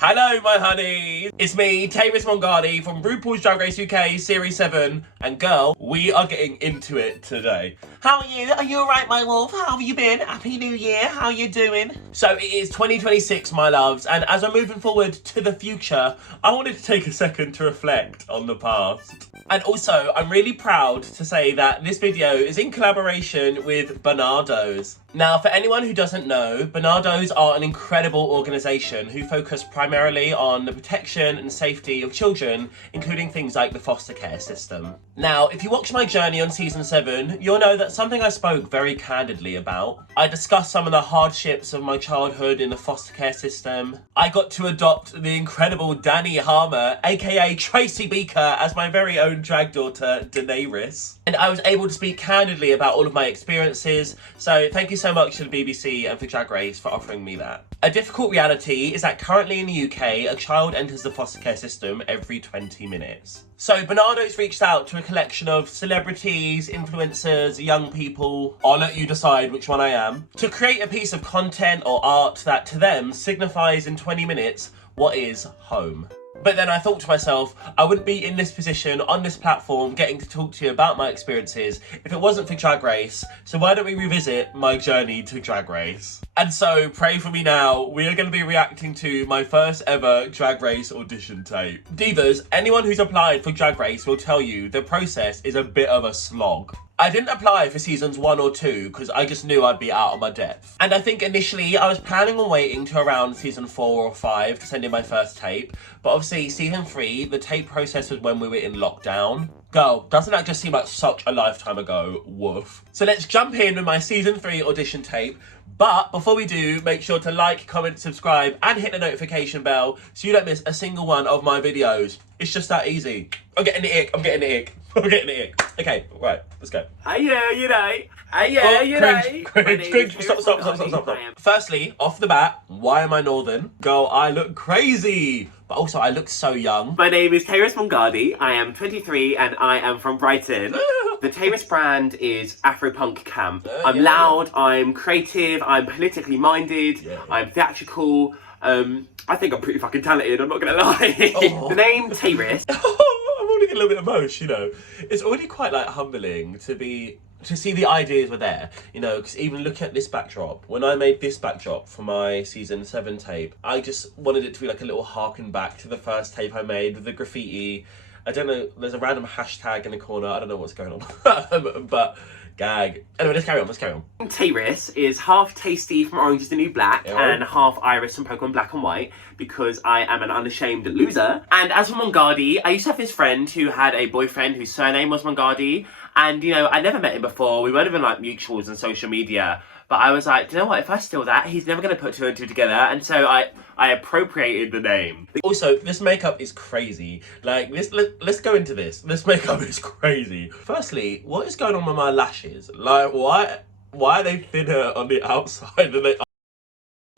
Hello, my honey. It's me, Tavis Mongardi from RuPaul's Drag Race UK Series 7. And girl, we are getting into it today. How are you? Are you alright, my wolf? How have you been? Happy New Year. How are you doing? So it is 2026, my loves. And as we're moving forward to the future, I wanted to take a second to reflect on the past. And also, I'm really proud to say that this video is in collaboration with Barnados. Now, for anyone who doesn't know, Barnados are an incredible organisation who focus primarily on the protection and safety of children, including things like the foster care system. Now, if you watch my journey on season 7, you'll know that's something I spoke very candidly about. I discussed some of the hardships of my childhood in the foster care system. I got to adopt the incredible Danny Harmer, aka Tracy Beaker, as my very own drag daughter, Daenerys. And I was able to speak candidly about all of my experiences, so thank you so much to the BBC and for Drag Race for offering me that. A difficult reality is that currently in the UK, a child enters the foster care system every 20 minutes. So Barnados reached out to a collection of celebrities, influencers, young people, I'll let you decide which one I am, to create a piece of content or art that to them signifies in 20 minutes what is home. But then I thought to myself, I wouldn't be in this position, on this platform, getting to talk to you about my experiences if it wasn't for Drag Race, so why don't we revisit my journey to Drag Race? And so, pray for me now, we are going to be reacting to my first ever Drag Race audition tape. Divas, anyone who's applied for Drag Race will tell you the process is a bit of a slog. I didn't apply for seasons 1 or 2 because I just knew I'd be out of my depth. And I think initially I was planning on waiting to around season 4 or 5 to send in my first tape. But obviously season 3, the tape process was when we were in lockdown. Girl, doesn't that just seem like such a lifetime ago? Woof. So let's jump in with my season 3 audition tape. But before we do, make sure to like, comment, subscribe and hit the notification bell so you don't miss a single one of my videos. It's just that easy. I'm getting the ick, I'm getting the ick. I'm getting the ick. Okay, right, let's go. Hiya, you know. Hiya, you know. Cringe. Stop. Firstly, off the bat, why am I northern? Girl, I look crazy. But also, I look so young. My name is Tavis Mongardi. I am 23 and I am from Brighton. The Tavis brand is Afropunk camp. I'm loud, I'm creative, I'm politically minded, I'm theatrical. I think I'm pretty fucking talented, I'm not gonna lie. The name Tavis. I'm already getting a little bit emotional, you know. It's already quite like humbling to see the ideas were there, you know, because even look at this backdrop. When I made this backdrop for my season 7 tape, I just wanted it to be like a little harken back to the first tape I made with the graffiti. I don't know, there's a random hashtag in the corner, I don't know what's going on, but gag. Anyway, let's carry on. Tavis is half Tasty from Orange is the New Black and half Iris from Pokemon Black and White because I am an unashamed loser. And as for Mongardi, I used to have this friend who had a boyfriend whose surname was Mongardi. And, you know, I never met him before. We weren't even like mutuals on social media. But I was like, do you know what? If I steal that, he's never going to put 2 and 2 together. And so I appropriated the name. Also, this makeup is crazy. Like, let's go into this. This makeup is crazy. Firstly, what is going on with my lashes? Like, why are they thinner on the outside than they are?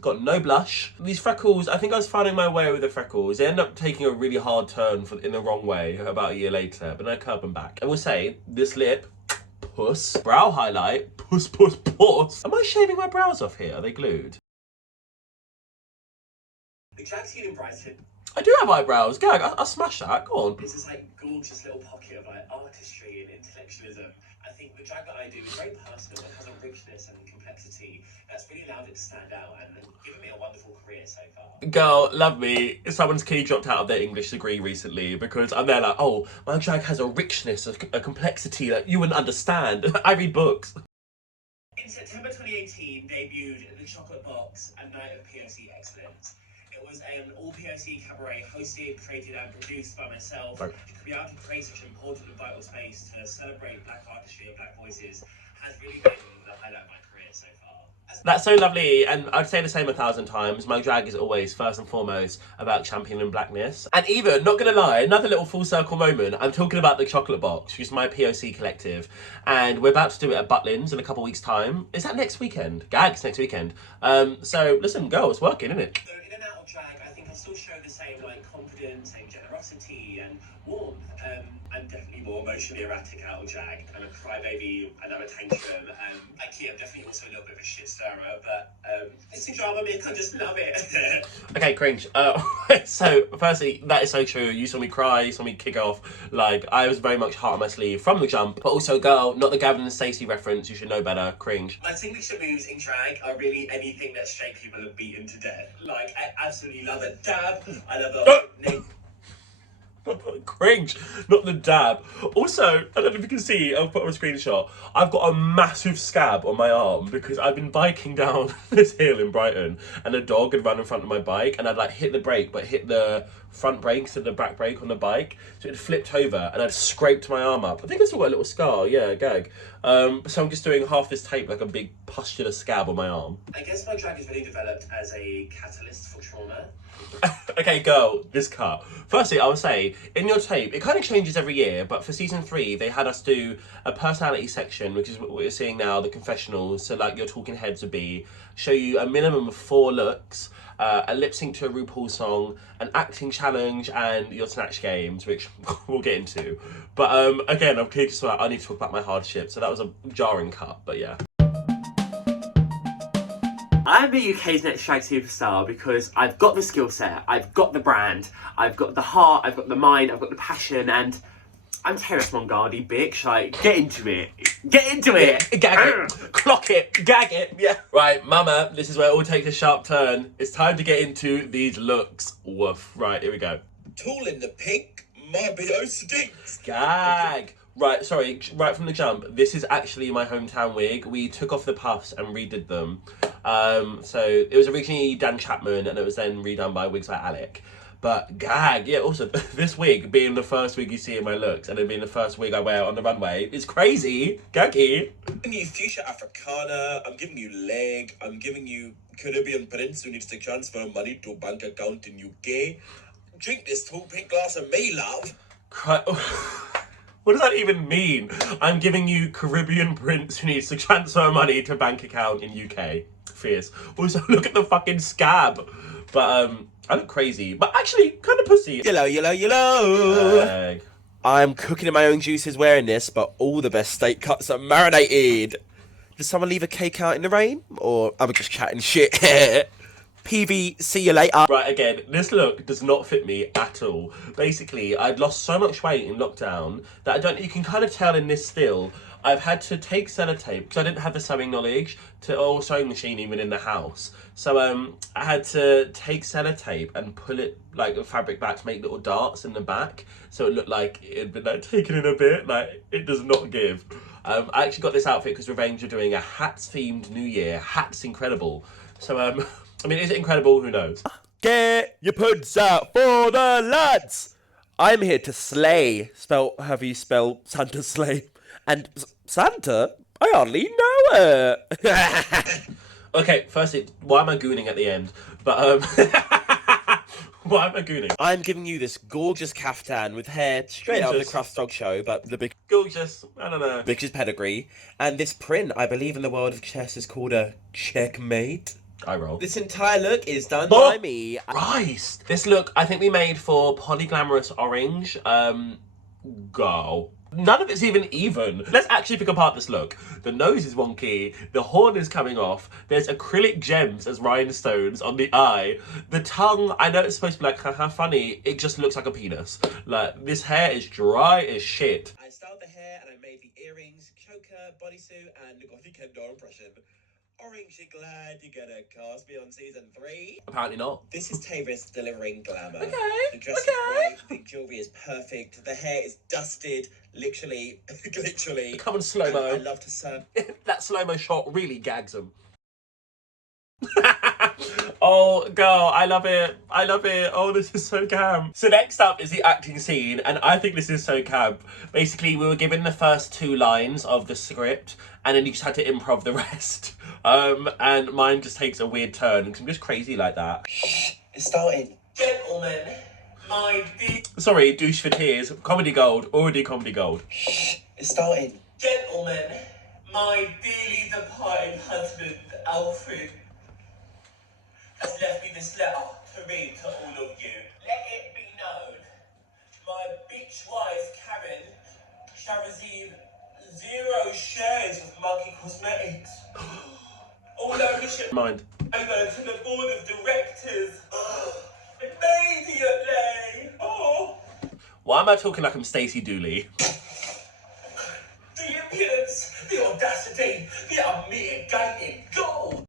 Got no blush. These freckles, I think I was finding my way with the freckles. They end up taking a really hard turn in the wrong way about a year later, but I curb them back. I will say, this lip, puss. Brow highlight, puss. Am I shaving my brows off here? Are they glued? The drag scene in Brighton. I do have eyebrows. Gag, I smashed that. Go on. It's this like gorgeous little pocket of like artistry and intellectualism. I think the drag that I do is very personal and has a richness and complexity that's really allowed it to stand out and given me a wonderful career so far. Girl, love me. Someone's key dropped out of their English degree recently because I'm there like, oh, my drag has a richness, a complexity that you wouldn't understand. I read books. In September 2018, debuted The Chocolate Box, a night of POC excellence. It was an all-POC cabaret hosted, created and produced by myself. To be able to create such an important and vital space to celebrate black artistry and black voices has really been the highlight of my career so far. That's so lovely, and I'd say the same 1,000 times. My drag is always, first and foremost, about championing blackness. And even, not gonna lie, another little full circle moment, I'm talking about The Chocolate Box, which is my POC collective, and we're about to do it at Butlins in a couple weeks' time. Is that next weekend? Gag's next weekend. So, listen, girl, it's working, isn't it? So in and out of drag, I think I still still show the same like confidence and generosity and warmth. I'm definitely more emotionally erratic out of Jag. I'm a crybaby, I love attention. Like I'm definitely also a little bit of a shit stirrer, but it's a drama, Mick, I just love it. Okay, cringe. So, firstly, that is so true. You saw me cry, you saw me kick off. Like, I was very much heart on my sleeve from the jump. But also, girl, not the Gavin and Stacey reference. You should know better. Cringe. My signature moves in drag are really anything that straight people have beaten to death. Like, I absolutely love a dab. I love a... Cringe, not the dab. Also, I don't know if you can see, I'll put on a screenshot. I've got a massive scab on my arm because I've been biking down this hill in Brighton and a dog had run in front of my bike and I'd like hit the brake but hit the front brake instead of the back brake on the bike, so it flipped over and I'd scraped my arm up. I think I still got a little scar, yeah, gag. So I'm just doing half this tape like a big pustular scab on my arm. I guess my drag is really developed as a catalyst for trauma. Okay, girl, this cut. Firstly, I would say, in your tape, it kind of changes every year, but for season 3, they had us do a personality section, which is what you're seeing now, the confessionals, so like your talking heads would be, show you a minimum of 4 looks, a lip sync to a RuPaul song, an acting challenge, and your Snatch Games, which we'll get into. But again, I'm clear to I need to talk about my hardship, so that was a jarring cut, but yeah. I'm the UK's next drag superstar because I've got the skill set, I've got the brand, I've got the heart, I've got the mind, I've got the passion, and I'm Terrace Mongardi, bitch. Like, get into it. Get into it. Gag it. Clock it. Gag it. Yeah. Right, mama, this is where it all takes a sharp turn. It's time to get into these looks. Woof. Right, here we go. Tall in the pink, my BO stinks. Gag. Right, sorry, right from the jump, this is actually my hometown wig. We took off the puffs and redid them. So it was originally Dan Chapman and it was then redone by wigs like Alec. But gag, yeah, also this wig being the first wig you see in my looks and it being the first wig I wear on the runway is crazy. Gaggy. I'm giving you Fuchsia Africana, I'm giving you leg, I'm giving you Caribbean Prince who needs to transfer money to a bank account in UK. Drink this tall pink glass of me, love. What does that even mean? I'm giving you Caribbean Prince who needs to transfer money to bank account in UK. Fierce. Also, look at the fucking scab. But, I look crazy. But actually, kind of pussy. Yellow, yellow, yellow. I'm cooking in my own juices wearing this, but all the best steak cuts are marinated. Did someone leave a cake out in the rain? Or am I just chatting shit? PV, see you later. Right, again, this look does not fit me at all. Basically, I'd lost so much weight in lockdown that you can kind of tell in this still, I've had to take sellotape, because I didn't have the sewing knowledge, or sewing machine even in the house. So I had to take sellotape and pull it, like the fabric back to make little darts in the back. So it looked like it had been like taken in a bit, like it does not give. I actually got this outfit because Revenge are doing a hats-themed New Year. Hats incredible. So, I mean, is it incredible? Who knows? Get your puds out for the lads. I'm here to slay. Spell however you spell Santa slay. And Santa? I hardly know her. Okay, firstly, why am I gooning at the end? But, why am I gooning? I'm giving you this gorgeous caftan with hair straight out of the Crust Dog show, but the big Gorgeous. I don't know. bitch's pedigree. And this print, I believe in the world of chess, is called a checkmate. I roll. This entire look is done Oh! by me. Christ! This look, I think we made for Polyglamorous Orange. Go. None of it's even. Let's actually pick apart this look. The nose is wonky, the horn is coming off, there's acrylic gems as rhinestones on the eye. The tongue, I know it's supposed to be like, haha, funny, it just looks like a penis. Like, this hair is dry as shit. I styled the hair and I made the earrings, choker, bodysuit, and the Gothic Kendall impression. Orange, you glad you're gonna cast me on season 3? Apparently not. This is Tavis delivering glamour. Okay, The dress is white, the jewellery is perfect, the hair is dusted, literally, literally. Come on, slow-mo. I love to serve. That slow-mo shot really gags them. Oh, girl, I love it. I love it. Oh, this is so camp. So next up is the acting scene, and I think this is so camp. Basically, we were given the first 2 lines of the script, and then you just had to improv the rest. And mine just takes a weird turn, because I'm just crazy like that. It's starting. Gentlemen, my dear. Sorry, douche for tears. Comedy gold. Already comedy gold. It's starting. Gentlemen, my dearly departed husband, Alfred, has left me this letter to read to all of you. Why am I talking like I'm Stacey Dooley? The impudence, the audacity, the unmitigated gall.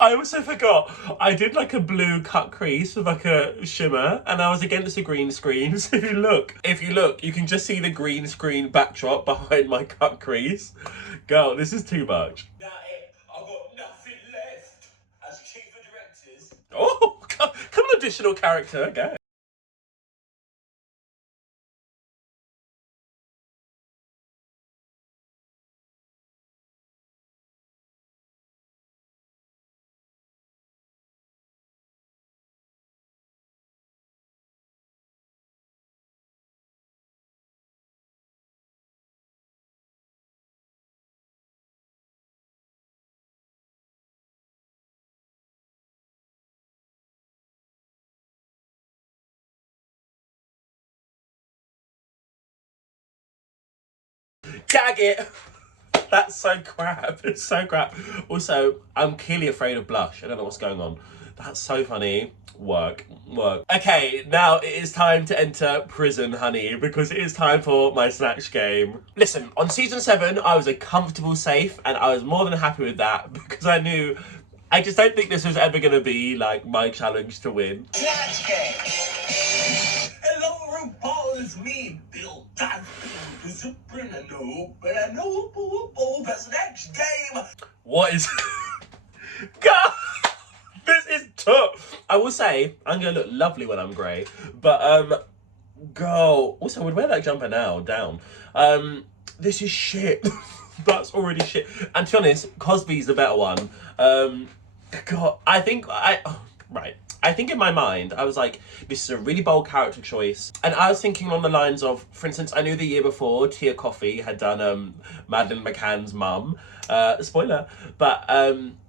I also forgot, I did like a blue cut crease with like a shimmer, and I was against a green screen. So if you look, you can just see the green screen backdrop behind my cut crease. Girl, this is too much. Now I've got nothing left as chief of directors. Oh, come on, additional character, okay. Gag it! That's so crap. It's so crap. Also, I'm clearly afraid of blush. I don't know what's going on. That's so funny. Work. Okay, now it is time to enter prison, honey, because it is time for my Snatch Game. Listen, on season 7, I was a comfortable safe, and I was more than happy with that because I just don't think this was ever going to be, like, my challenge to win. Snatch Game. Hello, RuPaul, it's me, Bill Dunn. But I know that's Snatch Game. What is... God! This is tough. I will say, I'm going to look lovely when I'm grey. But, girl... Also, I would wear that jumper now, down. This is shit. That's already shit. And to be honest, Cosby's the better one. God, I think in my mind, I was like, this is a really bold character choice. And I was thinking on the lines of, for instance, I knew the year before Tia Coffey had done Madeleine McCann's mum. Spoiler. But,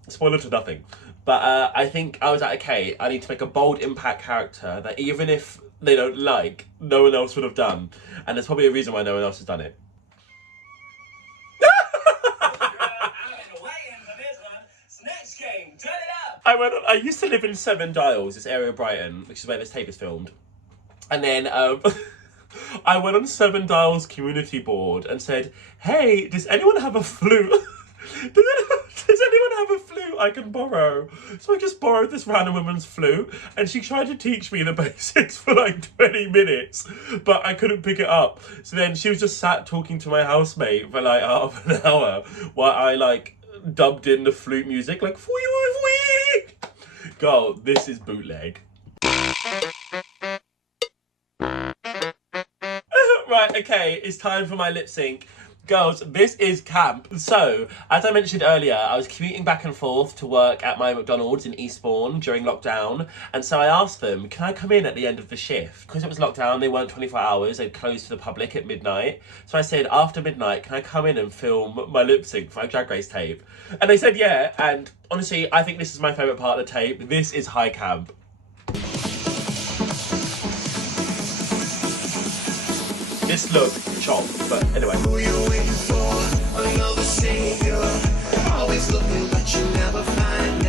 spoiler to nothing. But I think I was like, okay, I need to make a bold impact character that even if they don't like, no one else would have done. And there's probably a reason why no one else has done it. I used to live in Seven Dials, this area of Brighton, which is where this tape is filmed. And then I went on Seven Dials community board and said, hey, does anyone have a flute? Does anyone have a flute I can borrow? So I just borrowed this random woman's flute, and she tried to teach me the basics for like 20 minutes, but I couldn't pick it up. So then she was just sat talking to my housemate for like half an hour while I like dubbed in the flute music, like, fwee. Girl, this is bootleg. Right, okay, it's time for my lip sync. Girls, this is camp. So, as I mentioned earlier, I was commuting back and forth to work at my McDonald's in Eastbourne during lockdown. And so I asked them, can I come in at the end of the shift? Because it was lockdown, they weren't 24 hours, they'd closed to the public at midnight. So I said, after midnight, can I come in and film my lip sync for my Drag Race tape? And they said, yeah. And honestly, I think this is my favourite part of the tape. This is high camp. This look, chop, but anyway. Who you waiting for? Another savior. Always looking, but you never find,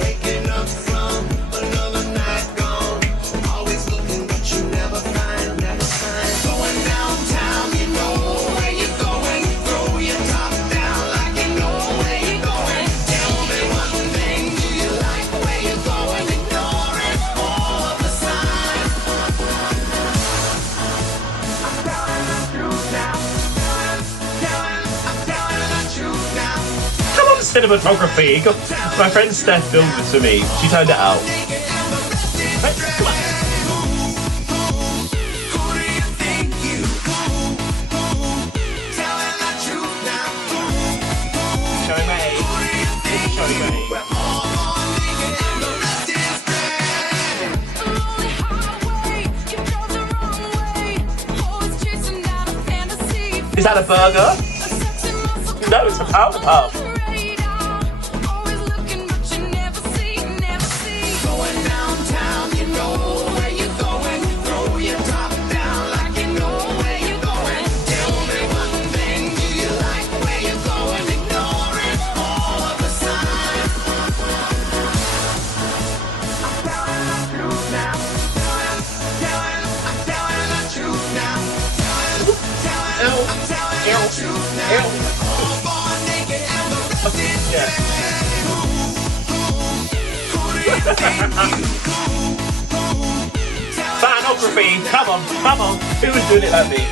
Waking up from another night gone. Always looking, but you never find. Going downtown, you know where you're going. Throw your top down like you know where you're going. Tell me one thing, do you like where you're going? Ignoring all of the signs. Come on, cinematography. My friend Steph filmed this for me. She turned it out. Come on. Show me. Is that a burger? No, it's a powder puff. Going downtown, you know where you're going. Throw your top down like you know where you're going. Yeah. Fanography, come on, who was doing it like me?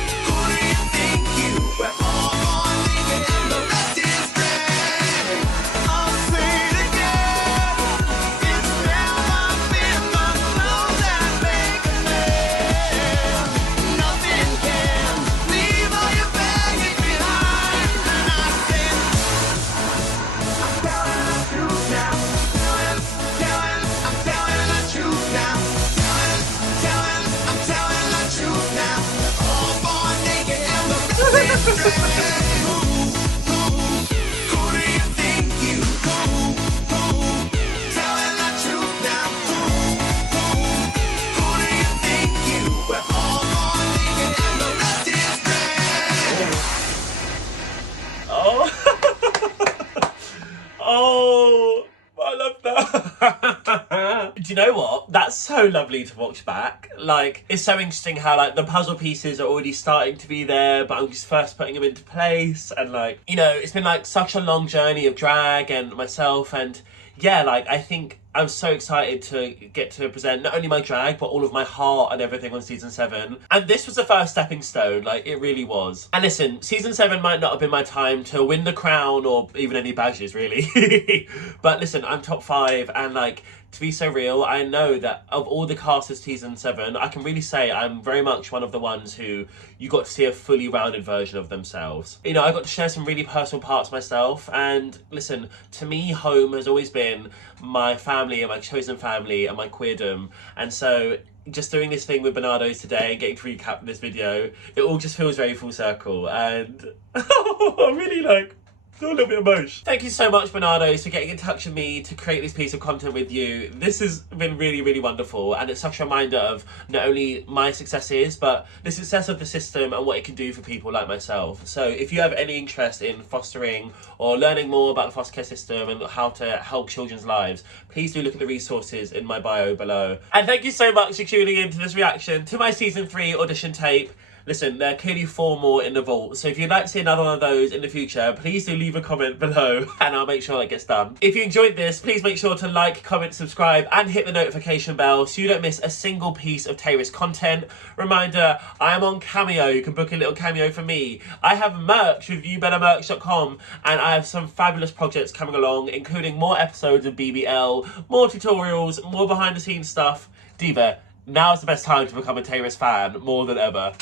Oh, I love that. Do you know what? That's so lovely to watch back. Like, it's so interesting how, like, the puzzle pieces are already starting to be there, but I'm just first putting them into place. And, like, you know, it's been, like, such a long journey of drag and myself. And, yeah, like, I think I'm so excited to get to present not only my drag, but all of my heart and everything on season 7. And this was the first stepping stone, like, it really was. And listen, season 7 might not have been my time to win the crown or even any badges, really. But listen, I'm top 5, and, like, to be so real, I know that of all the cast of season 7, I can really say I'm very much one of the ones who you got to see a fully rounded version of themselves. You know, I got to share some really personal parts myself, and listen, to me, home has always been my family and my chosen family and my queerdom. And so just doing this thing with Barnados today and getting to recap this video, it all just feels very full circle, and I'm really like a little bit emotional. Thank you so much, Barnados, for getting in touch with me to create this piece of content with you. This has been really, really wonderful, and it's such a reminder of not only my successes, but the success of the system and what it can do for people like myself. So if you have any interest in fostering or learning more about the foster care system and how to help children's lives, please do look at the resources in my bio below. And thank you so much for tuning into this reaction to my season 3 audition tape. Listen, there are clearly 4 more in the vault, so if you'd like to see another one of those in the future, please do leave a comment below and I'll make sure that gets done. If you enjoyed this, please make sure to like, comment, subscribe and hit the notification bell so you don't miss a single piece of Tayris content. Reminder, I am on Cameo. You can book a little cameo for me. I have merch with youbettermerch.com, and I have some fabulous projects coming along, including more episodes of BBL, more tutorials, more behind the scenes stuff. Diva, now's the best time to become a Tayris fan, more than ever.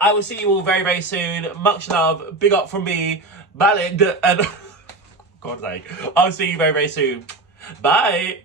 I will see you all very, very soon. Much love. Big up from me, Ballad, and God's sake. I'll see you very, very soon. Bye.